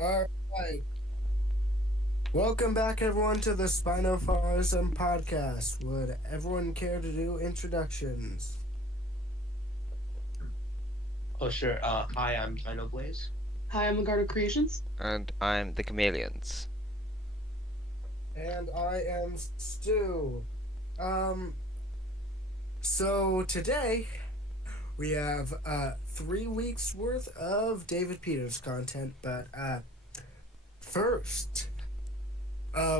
All right. Welcome back, everyone, to the Spinofaarism podcast. Would everyone care to do introductions? Oh, sure. Hi, I'm Dino Blaze. Hi, I'm Garden Creations. And I'm the Chameleons. And I am Stu. Um, so today we have 3 weeks worth of David Peters content, but first,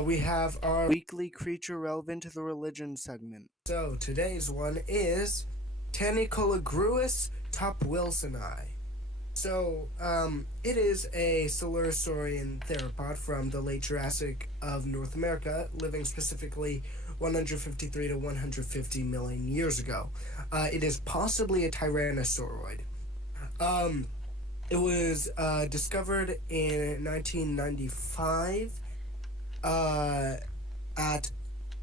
we have our weekly creature relevant to the religion segment. So today's one is Tanicolagruis top wilsoni. So, it is a Silurisaurian theropod from the late Jurassic of North America, living specifically 153 to 150 million years ago. It is possibly a tyrannosauroid. Um, it was discovered in 1995 at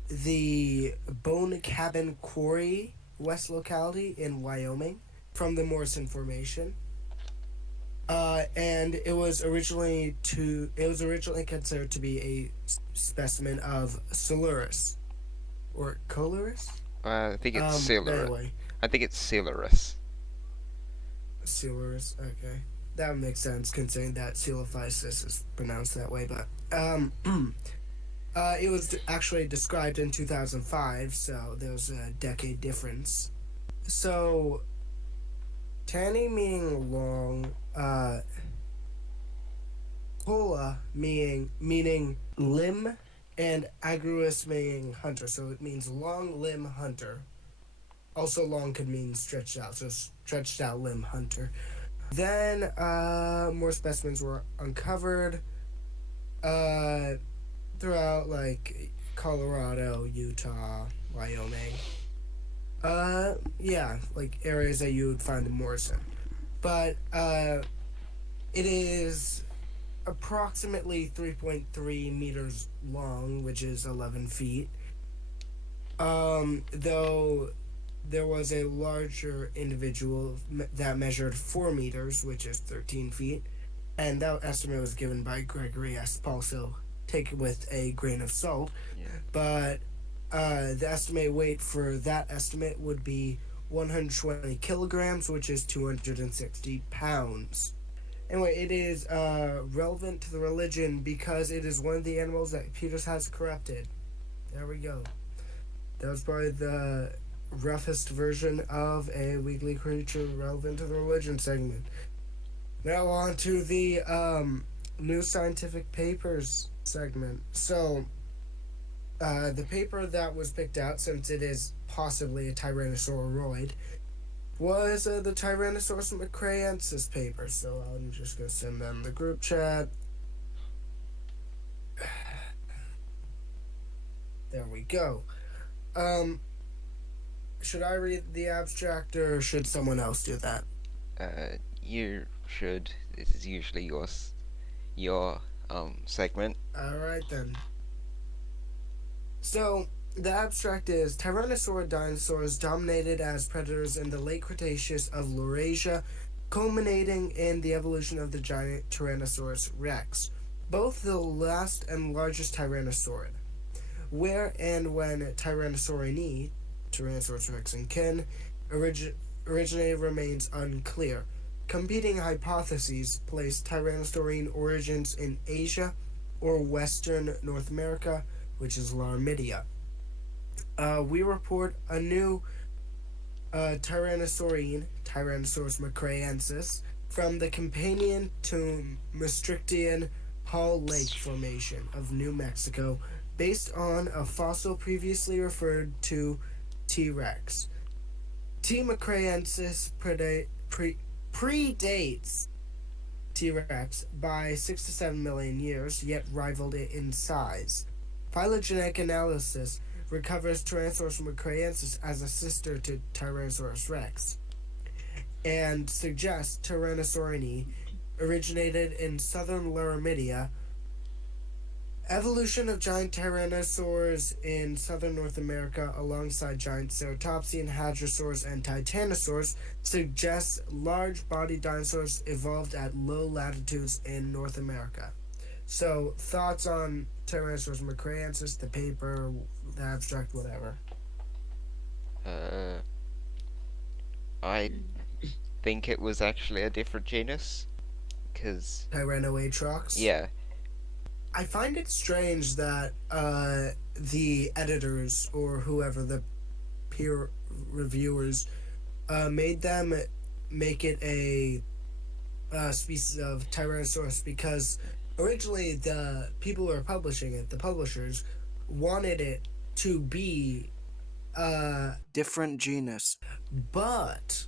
the Bone Cabin Quarry West locality in Wyoming from the Morrison Formation. And it was originally considered to be a specimen of Silurus or Colurus. I think it's But Silurus. anyway, I think it's Silurus. Silurus. Okay, that would make sense considering that Coelophysis is pronounced that way. But it was actually described in 2005, so there was a decade difference. So, Tanny meaning long, Cola meaning limb, and agruous meaning hunter. So it means long limb hunter. Also, long could mean stretched out, so stretched out limb hunter. Then more specimens were uncovered throughout like Colorado, Utah, Wyoming. Yeah, like areas that you would find in Morrison. But it is approximately 3.3 meters long, which is 11 feet. Though there was a larger individual that measured 4 meters, which is 13 feet, and that estimate was given by Gregory S. Paul, so take it with a grain of salt. Yeah. But the estimated weight for that estimate would be 120 kilograms, which is 260 pounds. Anyway, it is relevant to the religion because it is one of the animals that Peters has corrupted. There we go. That was probably the roughest version of a weekly creature relevant to the religion segment. Now on to the new scientific papers segment. So, the paper that was picked out, since it is possibly a tyrannosauroid, was the Tyrannosaurus macraensis paper. So I'm just going to send them the group chat. There we go. Should I read the abstract or should someone else do that? You should. This is usually your segment. Alright then. So, the abstract is Tyrannosaur dinosaurs dominated as predators in the late Cretaceous of Laurasia, culminating in the evolution of the giant Tyrannosaurus rex, both the last and largest tyrannosaurid. Where and when Tyrannosaurini, Tyrannosaurus rex and kin, originated remains unclear. Competing hypotheses place Tyrannosaurine origins in Asia or Western North America, which is Larmidia. We report a new Tyrannosaurine, Tyrannosaurus macraensis, from the companion to Maastrichtian Hall Lake Formation of New Mexico, based on a fossil previously referred to T. rex. T. macraensis predates T. rex by 6 to 7 million years, yet rivaled it in size. Phylogenetic analysis recovers Tyrannosaurus macraensis as a sister to Tyrannosaurus rex and suggests Tyrannosaurini originated in southern Laramidia Evolution of giant tyrannosaurs in southern North America alongside giant ceratopsian hadrosaurs and titanosaurs suggests large-bodied dinosaurs evolved at low latitudes in North America. So, thoughts on Tyrannosaurus macraensis, the paper, the abstract, whatever. I think it was actually a different genus. Because, Tyrannoatrox. yeah, I find it strange that the editors or whoever, the peer reviewers, made them make it a species of Tyrannosaurus because originally the people who are publishing it, the publishers, wanted it to be a different genus. But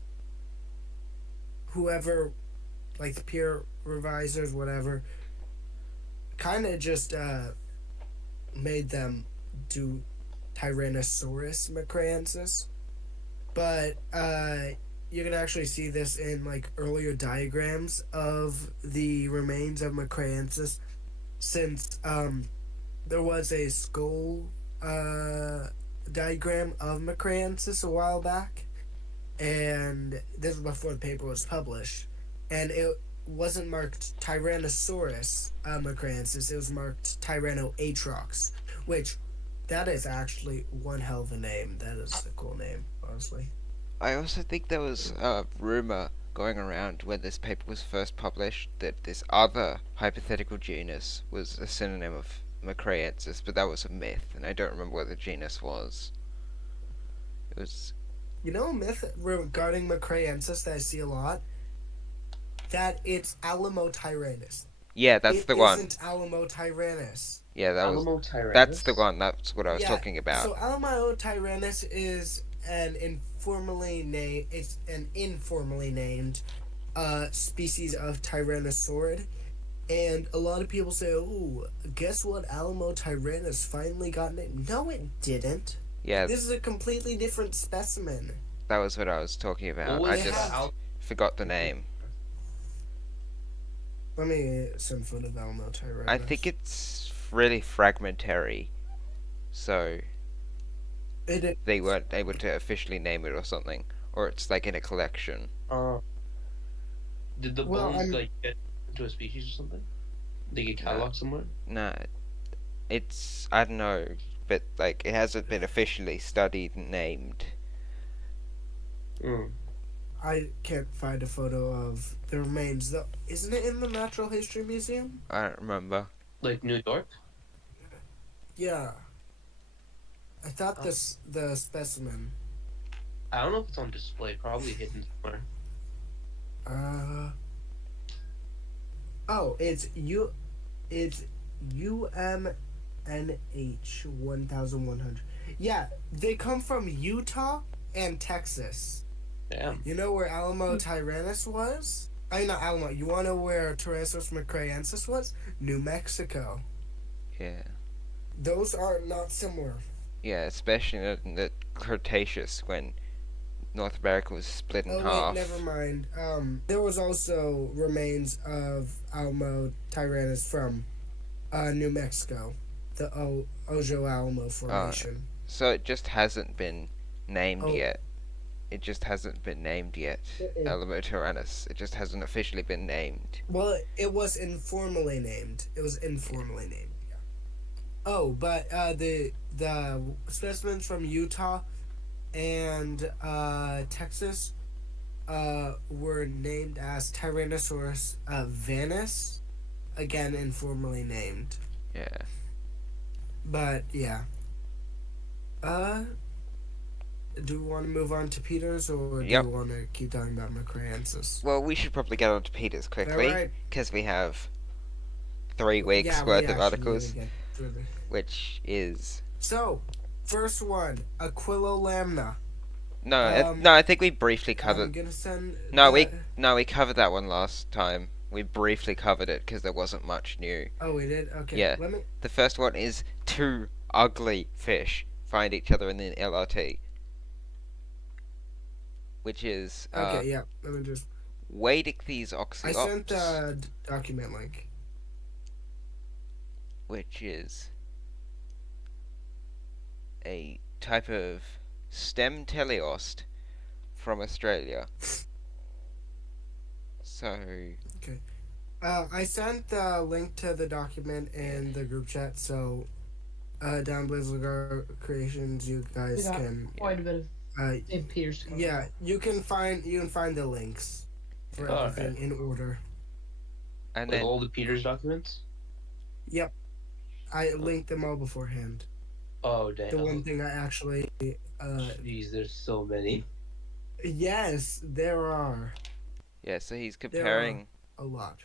whoever, like the peer revisers, whatever, kind of just made them do Tyrannosaurus macraensis. But you can actually see this in like earlier diagrams of the remains of macraensis, since there was a skull diagram of macraensis a while back, and this was before the paper was published, and it wasn't marked Tyrannosaurus macraensis, it was marked Tyrannoatrox, which that is actually one hell of a name. That is a cool name, honestly. I also think there was a rumor going around when this paper was first published that this other hypothetical genus was a synonym of Macraensis, but that was a myth, and I don't remember what the genus was. It was You know a myth regarding macraensis that I see a lot? That it's Alamotyrannus. yeah, that's the one. It isn't Alamotyrannus. Yeah, that's the Alomotyrannus? one. That's what I was talking about. So Alamotyrannus is an informally named. It's an informally named species of tyrannosaurid, and a lot of people say, "Oh, guess what? Alamotyrannus finally got named." No, it didn't. Yeah, This is a completely different specimen. that was what I was talking about. What I was They just have- forgot the name. Let me send foot of Alamotyrannus. I think it's really fragmentary, so it. they weren't able to officially name it or something, or it's like in a collection. Did the Well, bones I'm- like get into a species or something? They get cataloged somewhere? No, it's I don't know, but like it hasn't been officially studied and named. Mm. I can't find a photo of the remains. Though, isn't it in the Natural History Museum? I don't remember. Like New York? Yeah. I thought the specimen. I don't know if it's on display. Probably hidden somewhere. Oh, it's UMNH 1100. Yeah, they come from Utah and Texas. Damn. You know where Alamotyrannus was? I mean, not Alamo. You want to know where Tyrannosaurus macraensis was? New Mexico. Yeah, Those are not similar. yeah, especially in the Cretaceous when North America was split in Oh half. wait, never mind. There was also remains of Alamo-Tyrannus from New Mexico, the Ojo Alamo Formation. So it just hasn't been named Oh. yet. It just hasn't been named yet. Alamotyrannus. It just hasn't officially been named. Well, it was informally named. Yeah. Oh, but the specimens from Utah and Texas were named as Tyrannosaurus vanus, again informally named. Yeah. But yeah. Do we want to move on to Peters, or Yep. do we want to keep talking about macraensis? Well, we should probably get on to Peters quickly, Alright. because we have 3 weeks Yeah, worth we of actually articles, need to get through this. which is So, first one, Aquilolamna. no, I think we briefly I'm covered. gonna send. No, that- we covered that one last time. We briefly covered it because there wasn't much new. Oh, we did. Okay. Yeah. Let me. The first one is 2 ugly fish find each other in the LRT, which is Okay. Yeah. Let me just. Wadicthes I oxyops. sent the document link. which is a type of stem teleost from Australia. So, I sent the link to the document in the group chat, so down Blizzard Creations, you We guys got can. quite a bit of St. Peter's to cover. Yeah, you can find the links for Yeah. everything in order. and Like then all the Peters documents? Yep, I linked them all beforehand. Oh, damn. The one thing I actually, Jeez, there's so many. yes, there are so he's there are comparing. a lot.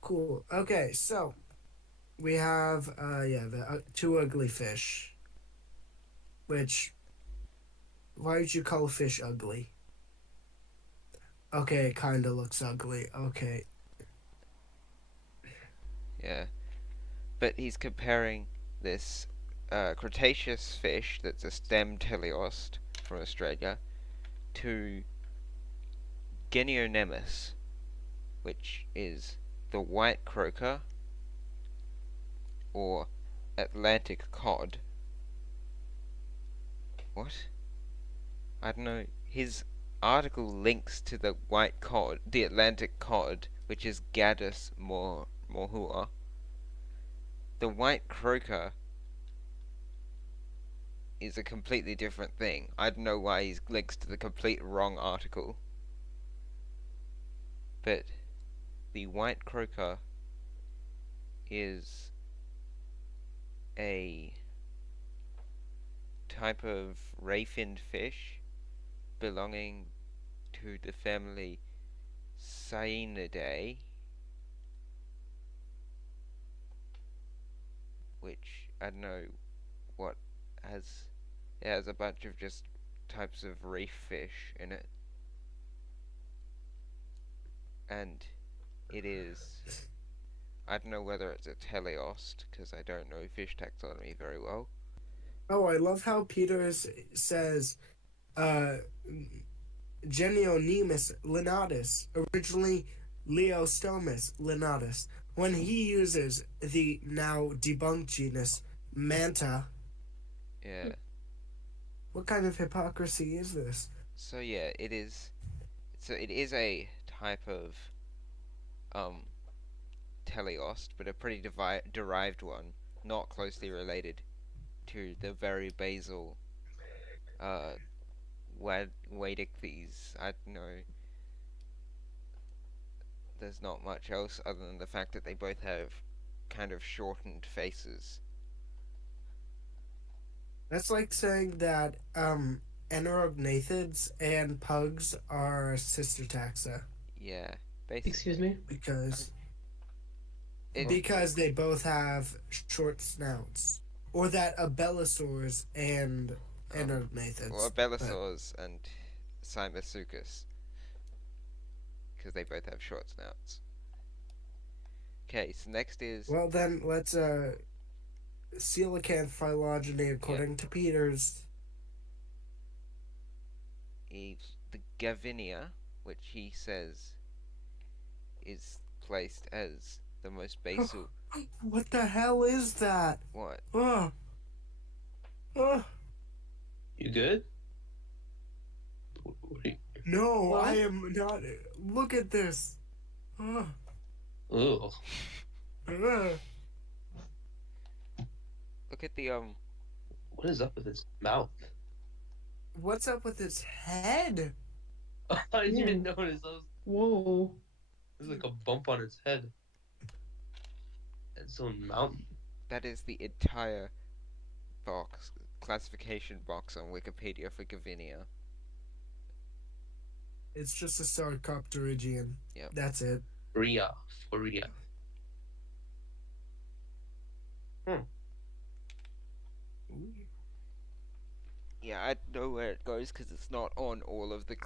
Cool. Okay, so we have the two ugly fish, which why would you call a fish ugly? Okay, it kind of looks ugly. Okay. Yeah, but he's comparing this Cretaceous fish that's a stem teleost from Australia to Genionemus, which is the white croaker or Atlantic cod. What? I don't know. His article links to the white cod, the Atlantic cod, which is Gadus mohua. The white croaker is a completely different thing. I don't know why he links to the complete wrong article. But the white croaker is a type of ray-finned fish belonging to the family Cyaenidae, which I don't know what has. It has a bunch of just types of reef fish in it, and it is. I don't know whether it's a teleost because I don't know fish taxonomy very well. Oh, I love how Peters says uh, Genionemus linatus, originally Leostomus linatus, when he uses the now debunked genus Manta. Yeah. What kind of hypocrisy is this? So yeah, it is. So it is a type of um teleost, but a pretty derived one, not closely related to the very basal Wadicthes. I don't know. There's not much else other than the fact that they both have kind of shortened faces. That's like saying that Anaerognathids and pugs are sister taxa Yeah, basically. Excuse me? because It, because they both have short snouts, or that abelisaurs and or Anaerognathids. Belosaurs and Cymosuchus, because they both have short snouts. Okay, so next is Well, then let's coelacanth phylogeny according to Peters. the Gavinia, which he says is placed as the most basal. What the hell is that? What? Oh, oh. You good? What are you... No, What? I am not. Look at this. Oh, Ugh. oh. Look at the What is up with its mouth? What's up with its head? I didn't even notice. Whoa. There's like a bump on its head. It's on mountain. that is the entire box classification box on Wikipedia for Gavinia. It's just a sarcopterygian. Yep. That's it. Rhea. For Rhea. Yeah, I don't know where it goes because it's not on all of the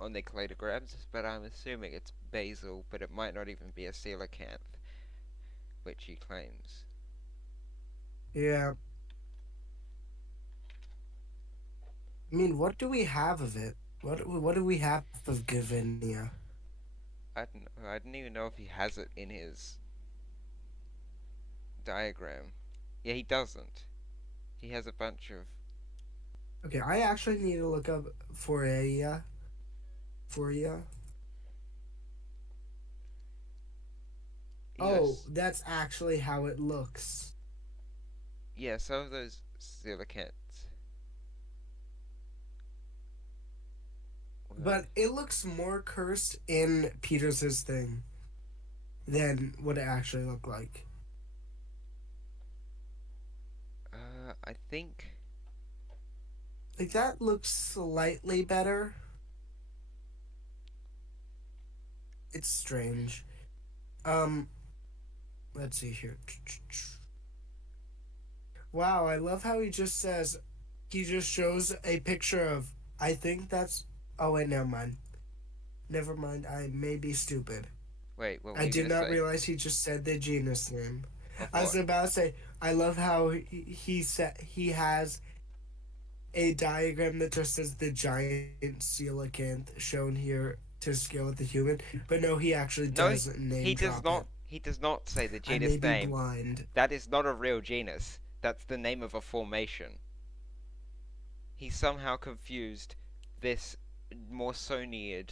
on the cladograms, but I'm assuming it's basal, but it might not even be a coelacanth, which he claims. Yeah. I mean, what do we have of it? What do we have of Gavinia? I don't know. I don't even know if he has it in his diagram. Yeah, he doesn't. He has a bunch of. Okay, I actually need to look up Foria. Foria. Oh, Yes. that's actually how it looks. Yeah, some of those coelacanths. Well, But it looks more cursed in Peters's thing than what it actually looked like. I think. Like that looks slightly better. It's strange. Um, let's see here. Wow, I love how he just shows a picture of I think that's oh wait, never mind. Never mind, I may be stupid. Wait, what were I you did gonna not say? realize he just said the genus name. Of I was what? about to say I love how he said he has a diagram that just says the giant coelacanth shown here to scale with the human, but no, he actually No, does he name does drop it. not. He does not say the I may genus be name. blind. That is not a real genus. That's the name of a formation. He somehow confused this Morsoniid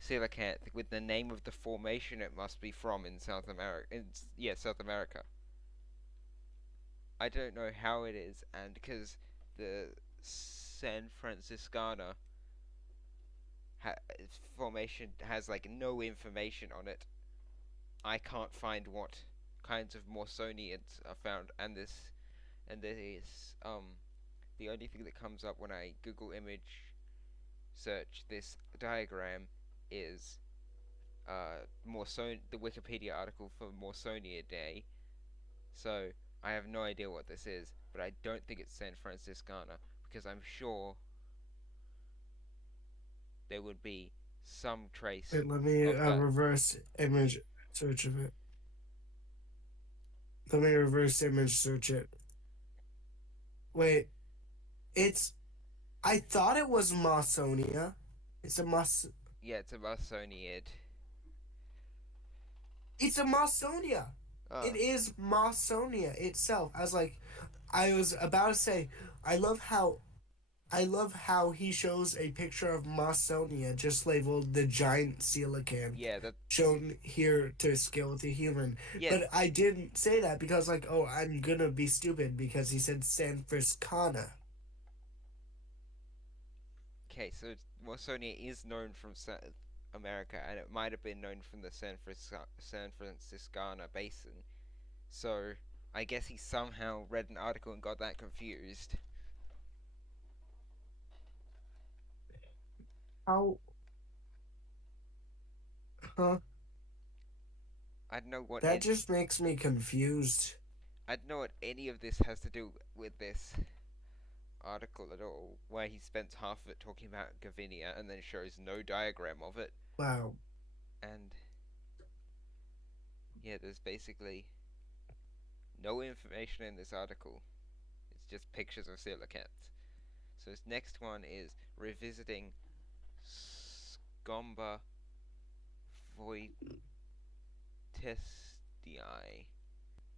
coelacanth with the name of the formation it must be from in South America. South America. I don't know how it is, and because the San Franciscana formation has like no information on it, I can't find what kinds of Morsoniids are found, and this the only thing that comes up when I Google image search this diagram is the Wikipedia article for Morsoniidae. So I have no idea what this is, but I don't think it's San Franciscana because I'm sure there would be some trace Wait, let me of that. reverse image search of it. Let me reverse image search it. Wait, it's. I thought it was Mawsonia. It's a Mas. Yeah, it's a Morsoniid. It's a Mawsonia. It Ah, is Mawsonia itself. I was about to say, I love how I love how he shows a picture of Mawsonia just labeled the giant coelacanth yeah, that. shown here to scale with a human. Yeah, But I didn't say that because like, oh, I'm gonna be stupid because he said San Franciscana. okay, so Morsonia is known from South America, and it might have been known from the San Franciscana Basin. So I guess he somehow read an article and got that confused. How huh? I don't know what That just makes me confused. I don't know what any of this has to do with this article at all. Where he spends half of it talking about Gavinia and then shows no diagram of it, Wow. and yeah, there's basically no information in this article. It's just pictures of coelacanths. So his next one is revisiting Scomba voitestii.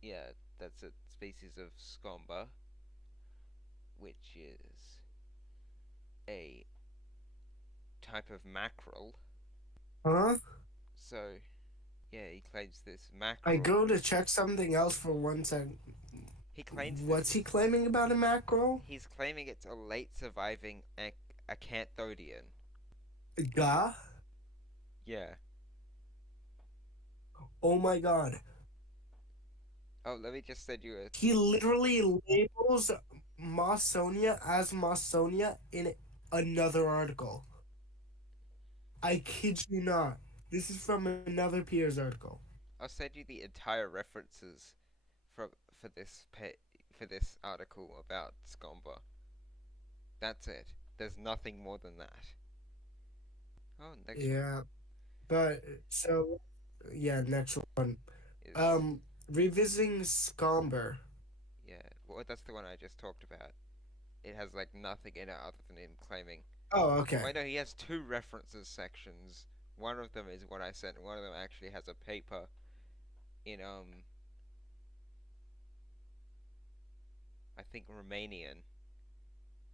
Yeah, that's a species of Scomba, which is a type of mackerel. Huh? So, yeah, he claims this I mackerel. go to check something else for 1 second. He claims What's this. he claiming about a mackerel? He's claiming it's a late surviving acanthodian. Gah? Yeah. Oh my god. Oh, let me just send you a. He literally labels Mawsonia as Mawsonia in another article. I kid you not. This is from another Piers article. I'll send you the entire references for for this article about Scomba. That's it. There's nothing more than that. Oh, next one Yeah, but so yeah, next one. is Revisiting Scomber. yeah. Well, that's the one I just talked about. It has like nothing in it other than him claiming. Oh, okay. Wait, no, he has two references sections. One of them is what I sent. And one of them actually has a paper in I think Romanian,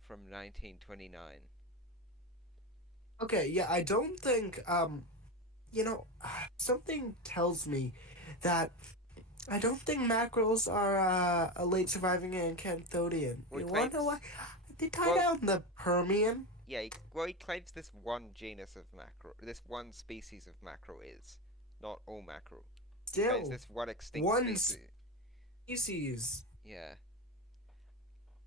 from 1929. Okay, yeah, I don't think something tells me that I don't think mackerels are a late surviving Acanthodian. Well, he You wanna why? claims. They died Well, out in the Permian. yeah, he claims this one genus of mackerel, this one species of mackerel is. Not all mackerel. He claims Still, this one extinct one species. species. Yeah.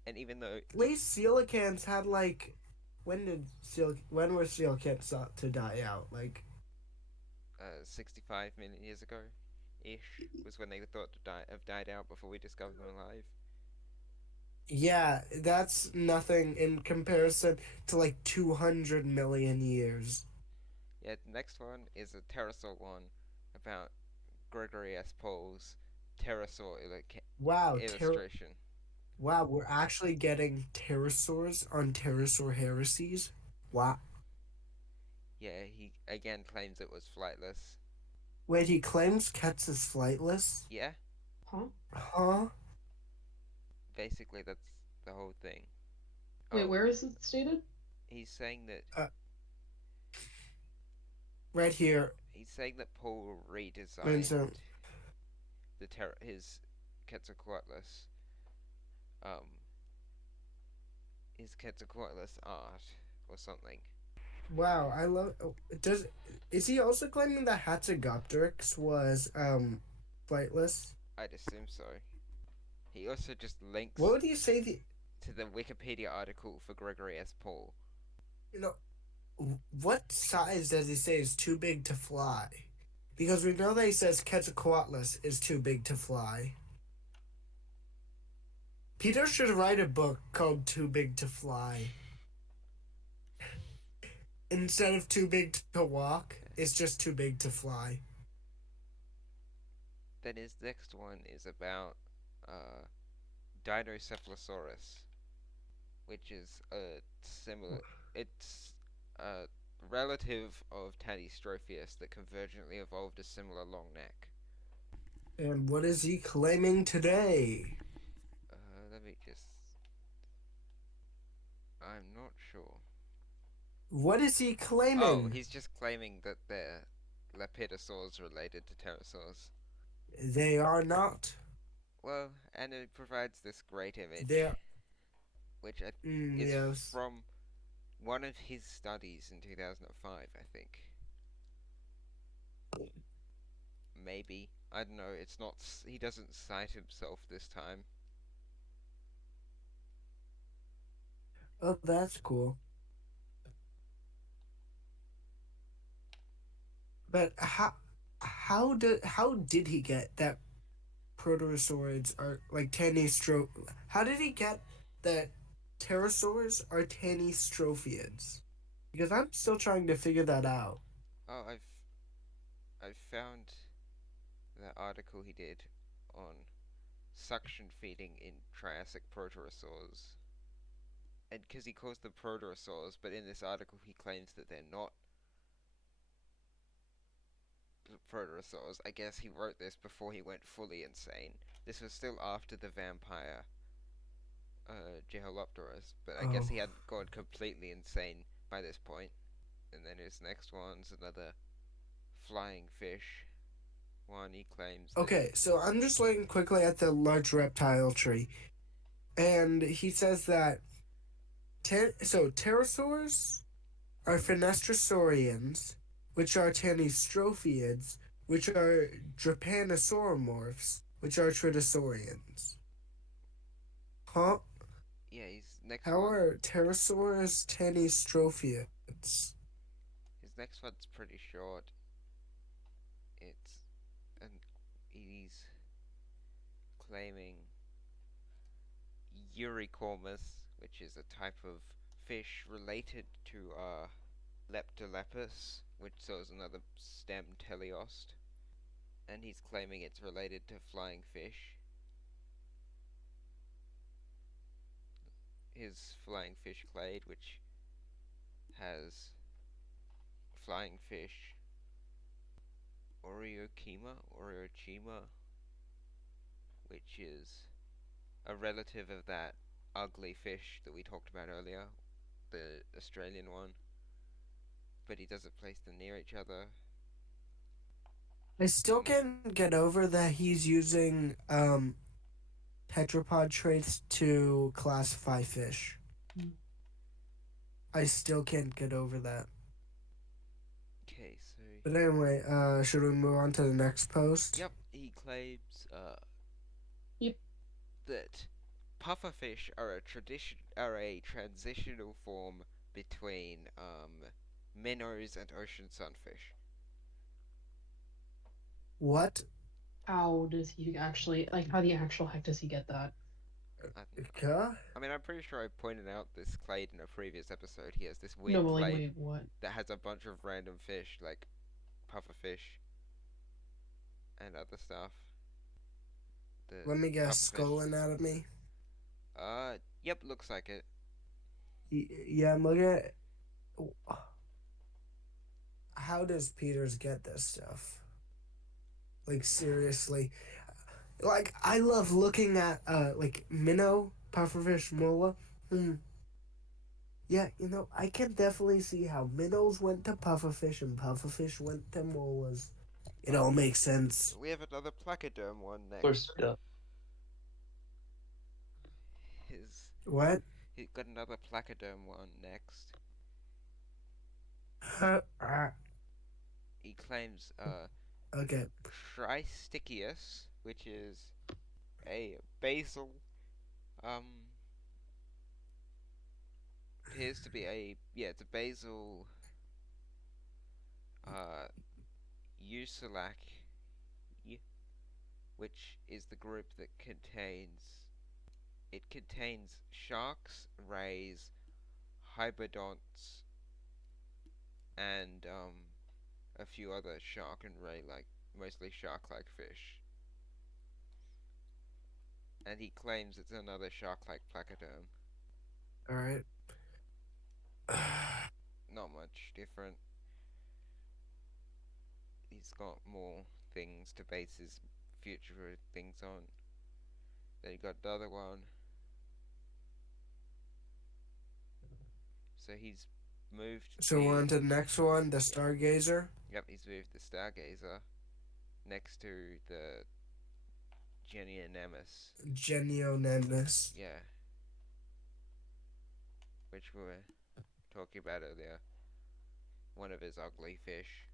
And even though At least coelacanths had like, when were coelacanths thought to die out? Like, 65 million years ago ish was when they were thought to have died out before we discovered them alive. yeah, that's nothing in comparison to like 200 million years. Yeah, the next one is a pterosaur one about Gregory S. Pohl's pterosaur Wow, illustration. wow, we're actually getting pterosaurs on pterosaur heresies. Wow. Yeah, he again claims it was flightless. Wait, he claims cats is flightless? Yeah, Huh? Huh? basically that's the whole thing. Wait, Oh, where is it stated? he's saying that Uh, right here. Paul And so, redesigned his Quetzalcoatlus, um, his Quetzalcoatlus art or something. wow, I love. Oh, is he also claiming that Hatzegopteryx was flightless? I'd assume so. He also just What links would you say the to the Wikipedia article for Gregory S. Pohl. you know what size does he say is too big to fly? Because we know that he says Quetzalcoatlus is too big to fly. Peter should write a book called Too Big to Fly. Instead of too big to walk, Okay. it's just too big to fly. Then his next one is about uh, Dinocephalosaurus, which is a similar. It's a relative of Tadystropheus that convergently evolved a similar long neck. And what is he claiming today? Let me just. I'm not sure. What is he Oh, claiming? he's just claiming that they're Lepidosaurs related to pterosaurs. They are not. Well, and it provides this great image, They're which is yes. from one of his studies in 2005, I think. Maybe. I don't know. It's not. He doesn't cite himself this time. Oh, that's cool. But how did he get that proterosaurids are like tanistro? How did he get that pterosaurs are tanistrophiids? Because I'm still trying to figure that out. Oh, I've found that article he did on suction feeding in Triassic proterosaurs. And because he calls them proterosaurs, but in this article he claims that they're not proterosaurs. I guess he wrote this before he went fully insane. This was still after the vampire Geholopterus, but I guess he Oh. hadn't gone completely insane by this point. And then his next one's another flying fish one. He claims that. Okay, so I'm just looking quickly at the large reptile tree, and he says that pterosaurs are fenestrosaurians, which are tanistrophiids, which are drepanosauromorphs, which are tritosaurians. Huh? Yeah, his next How one. are pterosaurs tanistrophiids? His next one's pretty short. It's and he's claiming Eurycormus, which is a type of fish related to Leptolepis, which so is another stem teleost, and he's claiming it's related to flying fish. His flying fish clade, which has flying fish Oreochima, which is a relative of that ugly fish that we talked about earlier, the Australian one, but he doesn't place them near each other. I still can't get over that he's using tetrapod traits to classify fish. Mm. I still can't get over that. Okay, so But anyway, should we move on to the next post? yep, he claims Yep. that pufferfish are a transitional form between minnows and ocean sunfish. What? How does he actually, like, how the actual heck does he get that? Okay. I mean, I'm pretty sure I pointed out this clade in a previous episode. He has this No, weird but like, clade wait, what? that has a bunch of random fish, like pufferfish and other stuff. The Let me guess. Skull pufferfish. anatomy. Yep, looks like it. Yeah, I'm looking at. How does Peters get this stuff? Like seriously, like I love looking at like minnow, pufferfish, mola. Hmm. Yeah, I can definitely see how minnows went to pufferfish and pufferfish went to molas. It all makes sense. We have another placoderm one Of course, next. duh. His What? He's got another placoderm one next. He claims Okay. Tristichius, which is a basal appears to be it's a basal Eucelac, which is the group that contains sharks, rays, hybodonts, and a few other shark and ray like mostly shark-like fish. And he claims it's another shark-like placoderm. All right. Not much different. He's got more things to base his future things on. Then he got the other one. So he's moved So we're on to the next one, the Yep. Stargazer. Yep, he's moved the Stargazer next to the Genionemus. Genionemus. Yeah. Which we were talking about earlier. One of his ugly fish.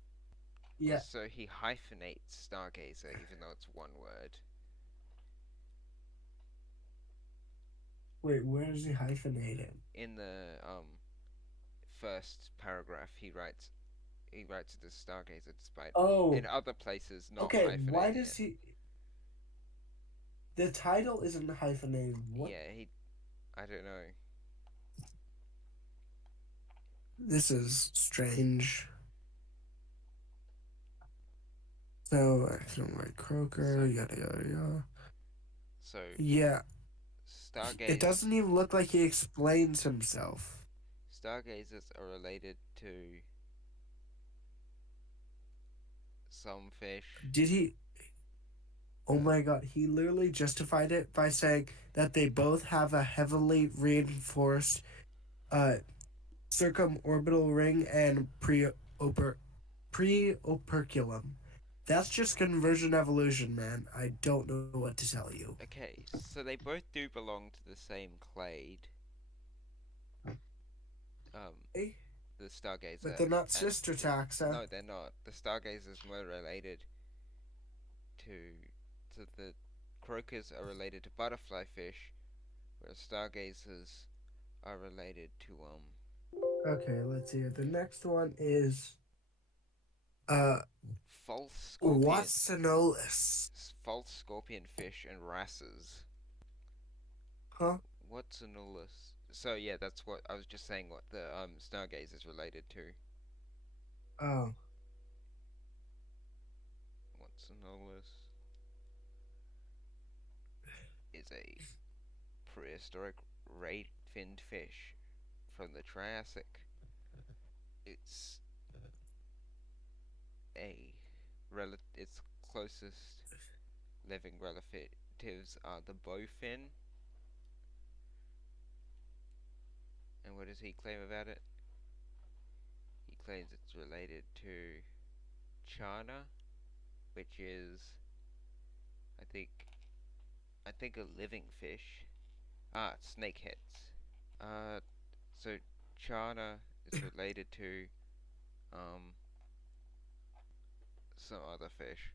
Yeah. So he hyphenates Stargazer, even though it's one word. Wait, where does he hyphenate it? In the first paragraph, he writes it as Stargazer, despite Oh. in other places not Okay. hyphenating Why does it. he? The title isn't hyphenated. What? Yeah, I don't know. This is strange. So, action like Croaker, yada yada yada. So Yeah, it Stargaze doesn't even look like he explains himself. Stargazers are related to some fish. Did he? Oh my god, he literally justified it by saying that they both have a heavily reinforced uh, circumorbital ring and preoperculum. That's just conversion evolution, man. I don't know what to tell you. Okay, so they both do belong to the same clade. Eh? The Stargazer. But they're not and sister the- taxa. No, they're not. The Stargazer's more related to the croakers are related to butterfly fish, whereas Stargazers are related to Okay, let's see. The next one is false scorpion Watsonolus. false scorpion fish and wrasses. Huh? Watsonolus. So yeah, that's what I was just saying. What the Stargazer is related to. Oh. Watsonolus is a prehistoric ray-finned fish from the Triassic. Its its closest living relatives are the bowfin And what does he claim about it? He claims it's related to Chana, which is, I think, a living fish. Ah, snakeheads. Uh, so Chana is related to um some other fish.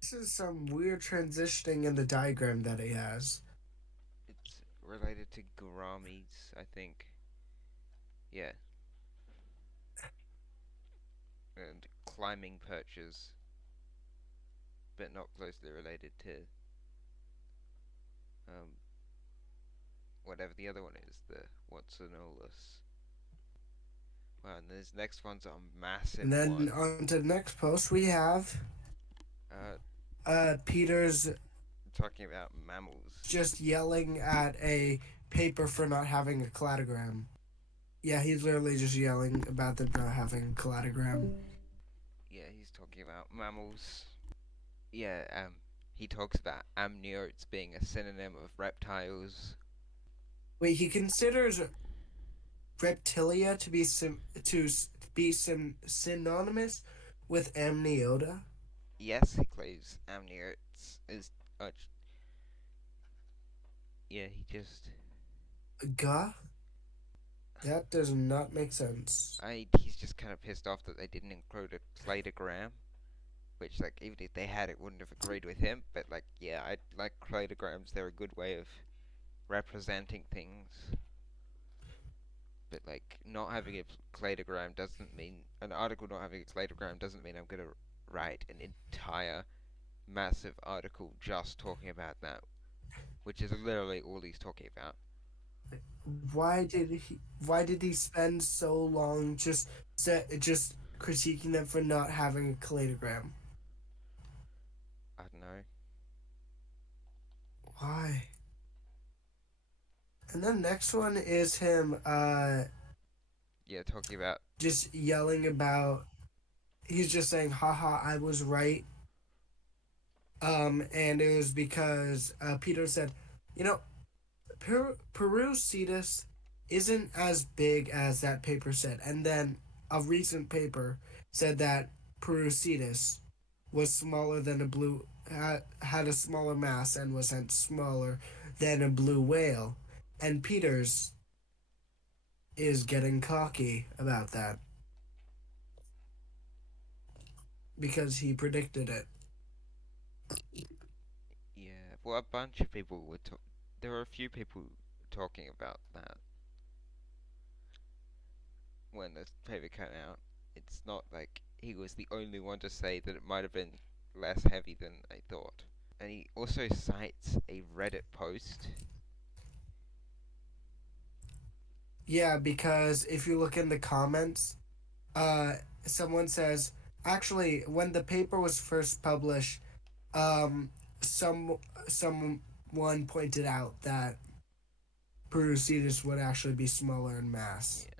This is some weird transitioning in the diagram that he has. It's related to gouramis, I think. Yeah, and climbing perches, but not closely related to um whatever the other one is, the Watsonolus. Wow, and this next one's a And massive then one. on to the next post, we have Uh, Peter's talking about mammals. just yelling at a paper for not having a cladogram. Yeah, he's literally just yelling about them not having a cladogram. Yeah, he's talking about mammals. Yeah, he talks about amniotes being a synonym of reptiles. Wait, he considers reptilia to be synonymous with amniota. Yes, he claims amniotes is. Yeah, he just. Gah? That does not make sense. He's just kind of pissed off that they didn't include a cladogram, which, like, even if they had, it wouldn't have agreed with him. But, like, yeah, I like cladograms. They're a good way of representing things. But, like, not having a cladogram doesn't mean an article not having a cladogram doesn't mean I'm gonna write an entire massive article just talking about that, which is literally all he's talking about. Why did he spend so long just critiquing them for not having a cladogram? I don't know. Why? And then next one is him Yeah, talking about just yelling about, he's just saying, haha, I was right. And it was because Peter said, you know, Peru cetus isn't as big as that paper said. And then a recent paper said that Peru cetus was smaller than a blue, had a smaller mass and was hence smaller than a blue whale. And Peters is getting cocky about that because he predicted it. yeah. Well, a bunch of people were. There were a few people talking about that when the paper came out. It's not like he was the only one to say that it might have been less heavy than I thought. And he also cites a Reddit post. Yeah, because if you look in the comments, someone says, actually, when the paper was first published, um, some someone pointed out that Perucetus would actually be smaller in mass. Yeah.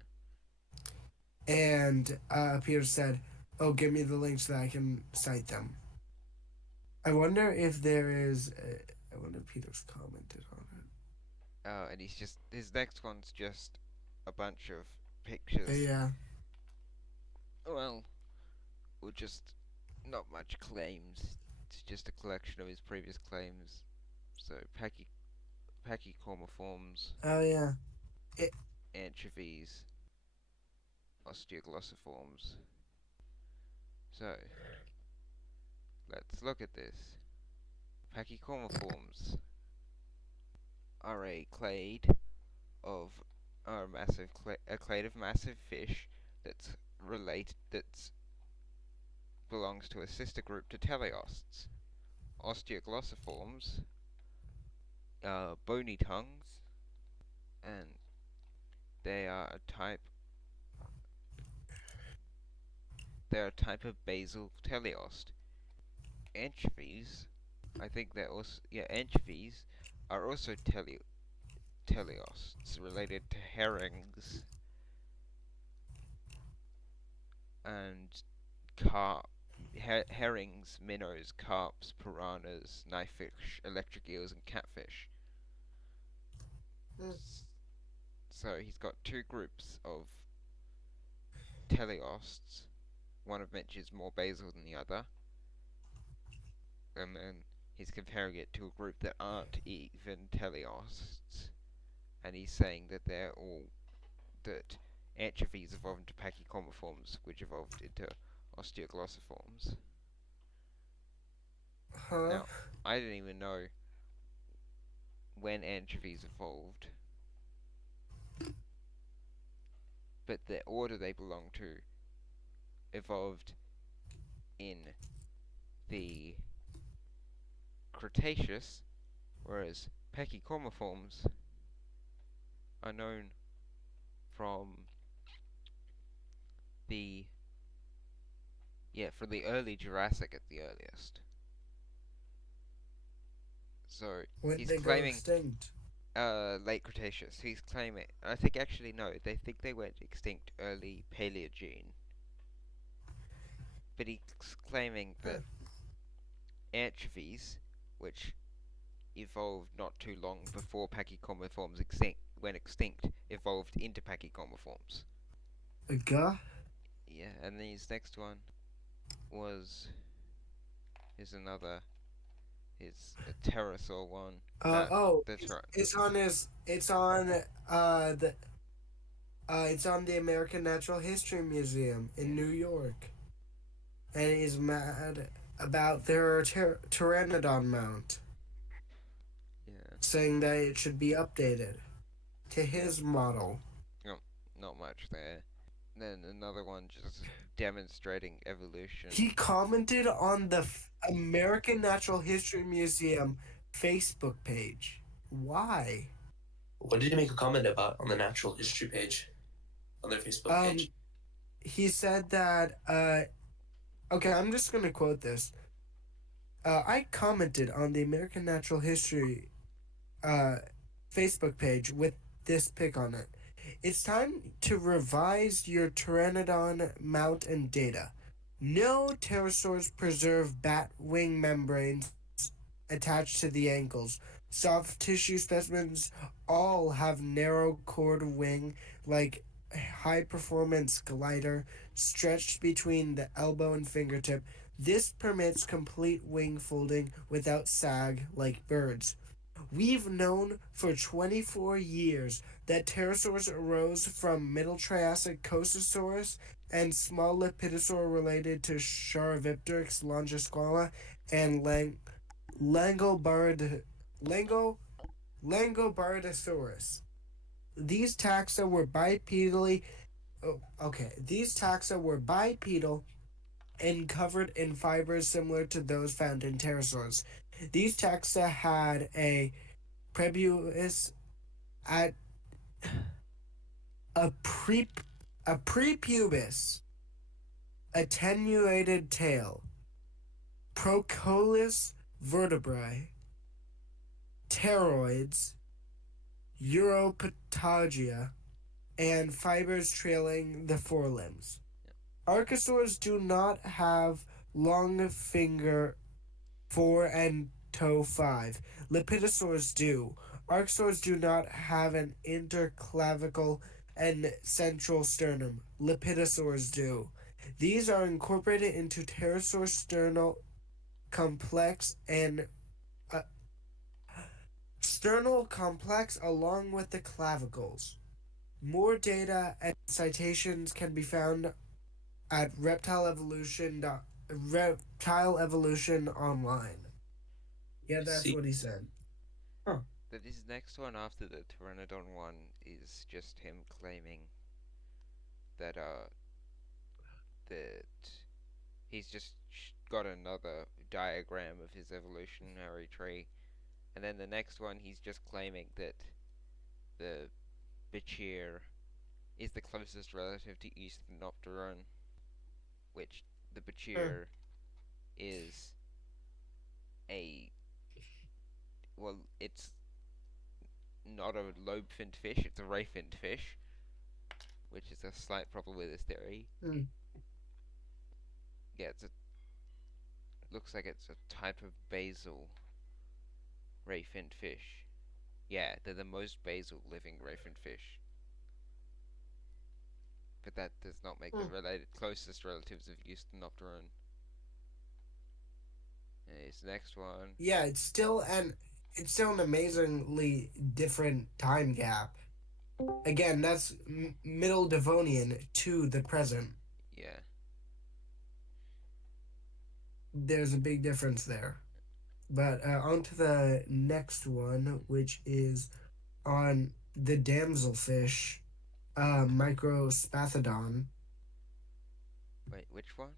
And Peter said, "Oh, give me the links so that I can cite them." I wonder if there is. I wonder if Peter's commented on it. Oh, and his next one's just a bunch of pictures. Yeah. Well, or just not much claims. It's just a collection of his previous claims. So pachycormiforms, Oh yeah. anchovies, osteoglossiforms. So let's look at this. Pachycormiforms are a clade of a clade of massive fish that's belongs to a sister group to teleosts. Osteoglossiforms are bony tongues, and they are a type of basal teleost. Anchovies, I think they're also anchovies are also teleosts related to herrings and carp. Herrings, minnows, carps, piranhas, knifefish, electric eels, and catfish. Mm. So he's got two groups of teleosts, one of which is more basal than the other, and then he's comparing it to a group that aren't even teleosts, and he's saying that that anchovies evolved into pachycomiforms, which evolved into osteoglossiforms. Huh? Now, I didn't even know when anchovies evolved, but the order they belong to evolved in the Cretaceous, whereas pachycomiforms are known from the from the early Jurassic at the earliest. So When he's they go claiming extinct? late Cretaceous. He's claiming. I think actually no. They think they went extinct early Paleogene. But he's claiming Huh. that anchovies, which evolved not too long before pachycomiforms went extinct, evolved into pachycomiforms. Gah? Yeah, and then his next one was is another is a pterosaur one. Oh, The it's on his. It's on the American Natural History Museum in New York, and he's mad about their pteranodon mount, yeah, saying that it should be updated to his model. no, not much there. Then another one just demonstrating evolution. He commented on the American Natural History Museum Facebook page. Why? What did he make a comment about on the natural history page, on their Facebook page? He said that. Okay, I'm just gonna quote this. I commented on the American Natural History uh, Facebook page with this pic on it. It's time to revise your pteranodon mount and data. No pterosaurs preserve bat wing membranes attached to the ankles. Soft tissue specimens all have narrow cord wing like high performance glider stretched between the elbow and fingertip. This permits complete wing folding without sag like birds. We've known for 24 years that pterosaurs arose from Middle Triassic Costosaurus and small lepidosaur related to Charavipteryx longosquama and Langobard, Lango, Langobardosaurus. These taxa were bipedally. Oh, okay. These taxa were bipedal and covered in fibers similar to those found in pterosaurs. These taxa had a prebis at a pre a prepubis attenuated tail, procollis vertebrae, pteroids, Europatagia, and fibers trailing the forelimbs. Archosaurs do not have long finger 4 and toe 5. Lepidosaurs do. Archosaurs do not have an interclavicle and central sternum. Lepidosaurs do. These are incorporated into pterosaur sternal complex and sternal complex along with the clavicles. More data and citations can be found at Reptile Evolution Online. Yeah, that's See, what he said. That his next one after the Pteranodon one is just him claiming that that he's just got another diagram of his evolutionary tree, and then the next one he's just claiming that the Bichir is the closest relative to Eusthenopteron, which the Huh. Bichir is a it's not a lobe-finned fish, it's a ray-finned fish, which is a slight problem with this theory. Hmm. Yeah, looks like it's a type of basal ray-finned fish. Yeah, they're the most basal living rayfin fish. But that does not make them related closest relatives of Eusthenopteron. And his next one. Yeah, it's still an amazingly different time gap. Again, that's Middle Devonian to the present. Yeah. There's a big difference there. But on to the next one, which is on the damselfish, Microspathodon. Wait, which one?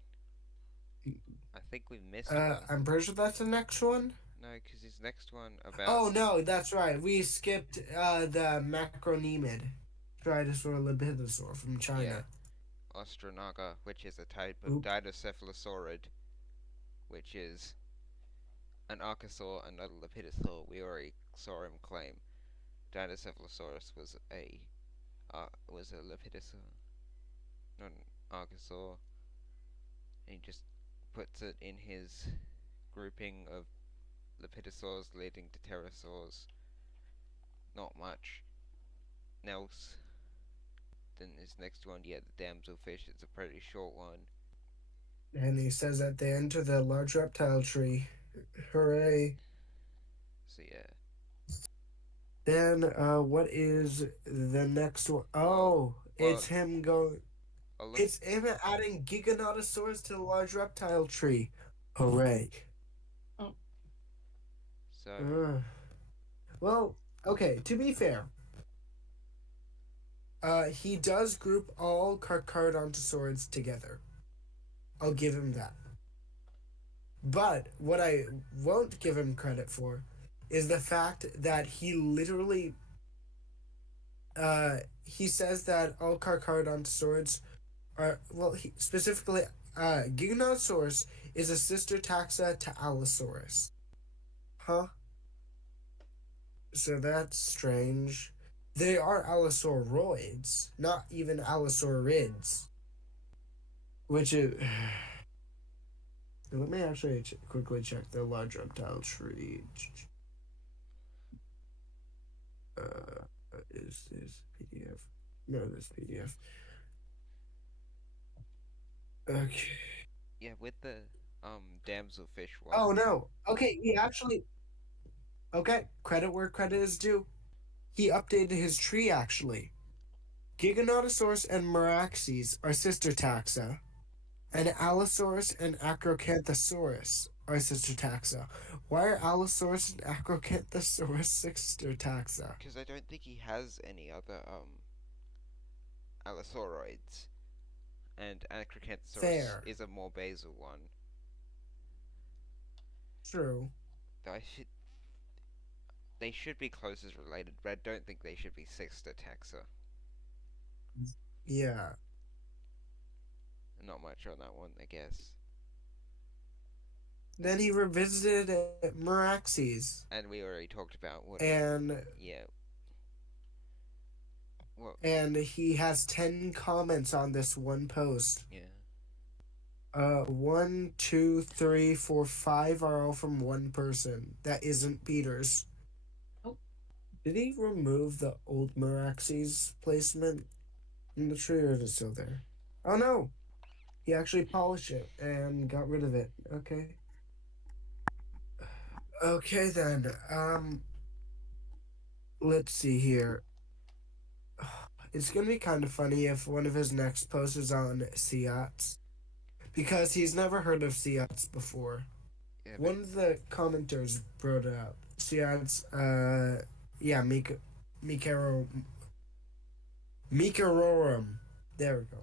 I think we missed one. I'm pretty sure that's the next one. No, because his next one about. Oh no, that's right. We skipped the Macronemid, Tridosaur Lepidosaur from Yeah. China. Ostronaga, which is a type of Oop. Didocephalosaurid, which is an archosaur and not a lepidosaur. We already saw him claim Didocephalosaurus was a lepidosaur, not an archosaur. And he just puts it in his grouping of lepidosaurs leading to pterosaurs. Not much else. Then his next one, yeah, the damselfish. It's a pretty short one. And he says that they enter the large reptile tree. Hooray. So yeah. Then what is the next one? Well, Oh, it's him going. look. It's him adding Giganotosaurus to the large reptile tree. Hooray. So Well, okay, to be fair, he does group all Carcharodontosaurids together. I'll give him that. But what I won't give him credit for is the fact that he literally he says that all Carcharodontosaurids are specifically Giganotosaurus is a sister taxa to Allosaurus. Huh? So that's strange. They are Allosauroids, not even Allosaurids. Which is. Let me actually quickly check the large reptile tree. Is this PDF? No, this PDF. Okay. yeah, with the damselfish one. Oh no. Okay, he actually. Okay, credit where credit is due. He updated his tree actually. Giganotosaurus and Meraxes are sister taxa, and Allosaurus and Acrocanthosaurus are sister taxa. Why are Allosaurus and Acrocanthosaurus sister taxa? Because I don't think he has any other allosauroids, and Acrocanthosaurus Fair. is a more basal one. True. Though they should be closest related, but I don't think they should be sister taxa. Yeah. Not much on that one, I guess. Then he revisited Meraxes. And we already talked about what. And Yeah. Well. and he has 10 comments on this one post. Yeah. 1, 2, 3, 4, 5 are all from one person. That isn't Peters. Oh. Did he remove the old Meraxes placement in the tree, or is it still there? Oh no! He actually polished it and got rid of it. Okay. Okay then. Let's see here. It's gonna be kind of funny if one of his next posts is on Seats, because he's never heard of Seats before. Yeah, One of the commenters brought it up. Seats, yeah, Mikarorum. There we go.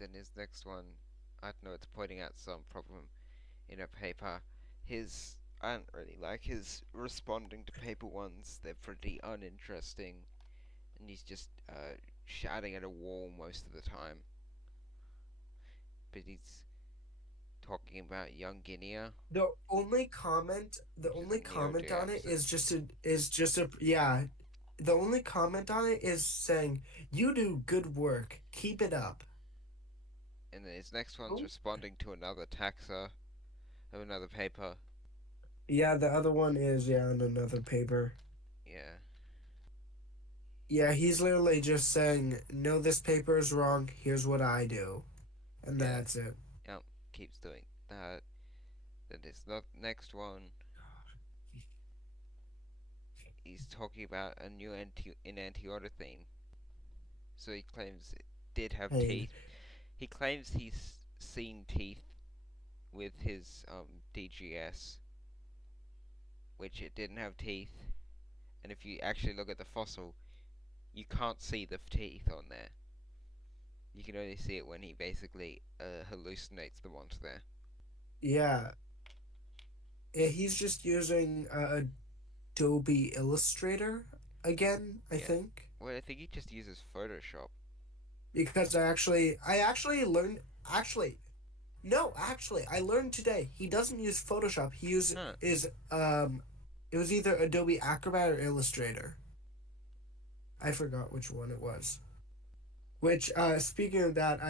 then his next one, I don't know, it's pointing out some problem in a paper. I don't really like his responding to paper ones. They're pretty uninteresting, and he's just shouting at a wall most of the time. But he's talking about Young Guinea. The only comment on it is just a yeah. The only comment on it is saying, "You do good work. Keep it up." And then his next one's responding to another taxa of another paper. Yeah, the other one is on another paper. Yeah. Yeah, he's literally just saying, no, this paper is wrong. Here's what I do. And Yeah. that's it. Yep. Keeps doing that. Then this next one. He's talking about a new enantiodotine. So he claims it did have Pain. teeth. He claims he's seen teeth with his DGS, which it didn't have teeth. And if you actually look at the fossil, you can't see the teeth on there. You can only see it when he basically hallucinates the monster. Yeah. Yeah, he's just using Adobe Illustrator again, I Yeah. think. Well, I think he just uses Photoshop. Because I actually learned, I learned today he doesn't use Photoshop. He uses Huh. it was either Adobe Acrobat or Illustrator. I forgot which one it was. Which speaking of that,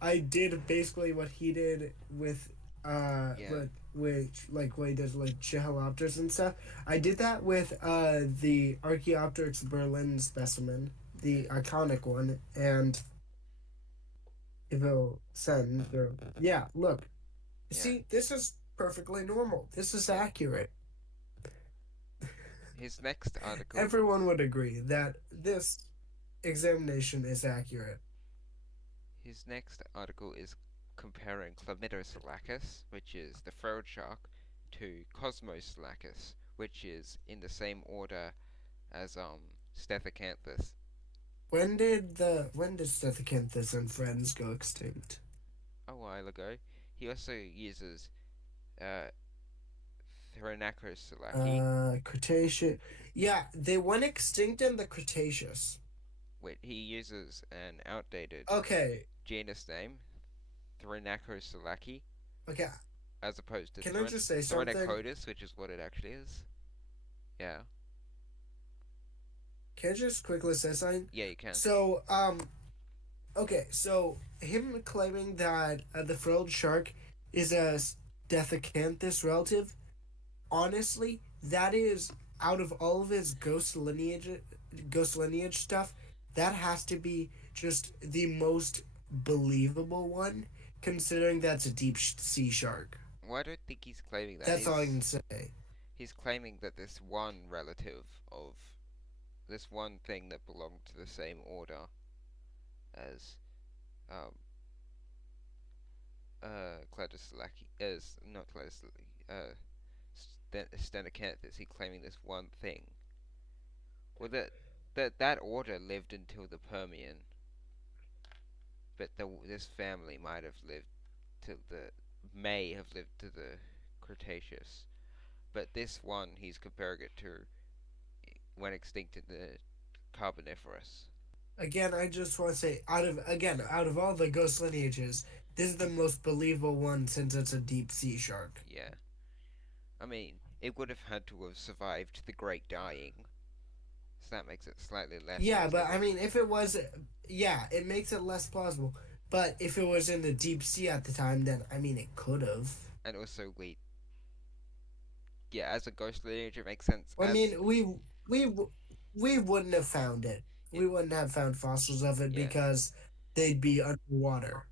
I did basically what he did with Yeah. which like what he does with Chehalopters and stuff. I did that with the Archaeopteryx Berlin specimen, the iconic one, and if it'll send through. Yeah, look. Yeah. See, this is perfectly normal. This is Yeah. accurate. His next article. Everyone would agree that this examination is accurate. His next article is comparing Chlamydosalacus, which is the frilled shark, to Cosmosalacus, which is in the same order as Stephacanthus. When did Stephacanthus and friends go extinct? A while ago. He also uses uh, Thronacrosalacus, Cretaceous. Yeah, they went extinct in the Cretaceous. which he uses an outdated Okay, genus name, Thronacrosalacus, okay. as opposed to Can I just say something? Thronacodus, which is what it actually is. Yeah. Can I just quickly say something? Yeah, you can. So, okay, so him claiming that the frilled shark is a Stephacanthus relative, honestly, that is out of all of his ghost lineage stuff, that has to be just the most believable one, considering that's a deep sea shark. Well, I don't think he's claiming that. That's all I can say. He's claiming that this one relative of this one thing that belonged to the same order as um Cladosalaki is not Cladosalaki Stenocanthus. He's claiming this one thing. Well, that order lived until the Permian, but this family might have lived to the may have lived to the Cretaceous. But this one, he's comparing it to went extinct in the Carboniferous. Again, I just want to say, out of all the ghost lineages, this is the most believable one since it's a deep sea shark. Yeah. I mean, it would have had to have survived the Great Dying, so that makes it slightly less Yeah, but I reasonable. mean, if it was, yeah, it makes it less plausible. But if it was in the deep sea at the time, then I mean, it could have. And also, yeah, as a ghost lineage, it makes sense. I mean, we wouldn't have found it. It, We wouldn't have found fossils of it yeah, because they'd be underwater.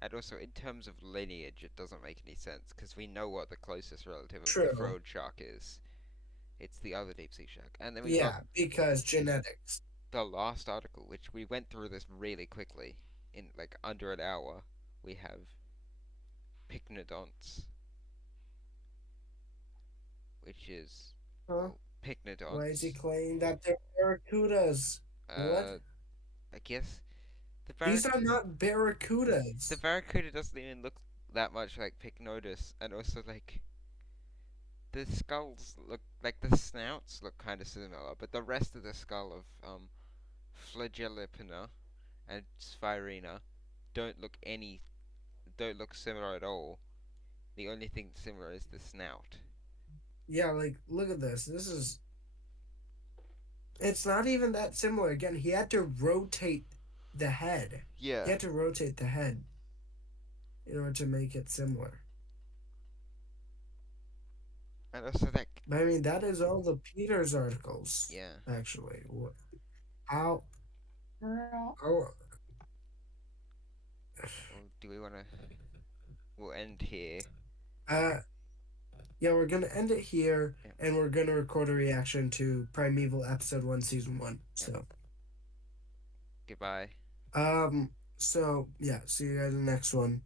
and also in terms of lineage, it doesn't make any sense because we know what the closest relative of the True. frilled shark is. It's the other deep sea shark. And then we got Yeah, because genetics. the last article, which we went through this really quickly in like under an hour. We have Pycnodonts, which is Huh? well, Why is he Pycnodonts. claiming that they're barracudas? What? Uh, I guess the These are barracuda, not the barracudas. barracuda doesn't even look that much like Pycnodus, and also like the skulls look like the snouts look kind of similar, but the rest of the skull of Flagellipina and Sphaerina don't look any don't look similar at all. The only thing similar is the snout. Yeah, like look at this. This is. It's not even that similar. Again, he had to rotate the head. He Yeah, had to rotate the head in order to make it similar. And also that, But I mean, that is all the Peters articles. yeah. Actually, how? Girl. How? Well, do we want to? We'll end here. Uh, yeah, we're gonna end it here, Yep. and we're gonna record a reaction to Primeval Episode 1, Season 1. So, Goodbye. so yeah, see you guys in the next one.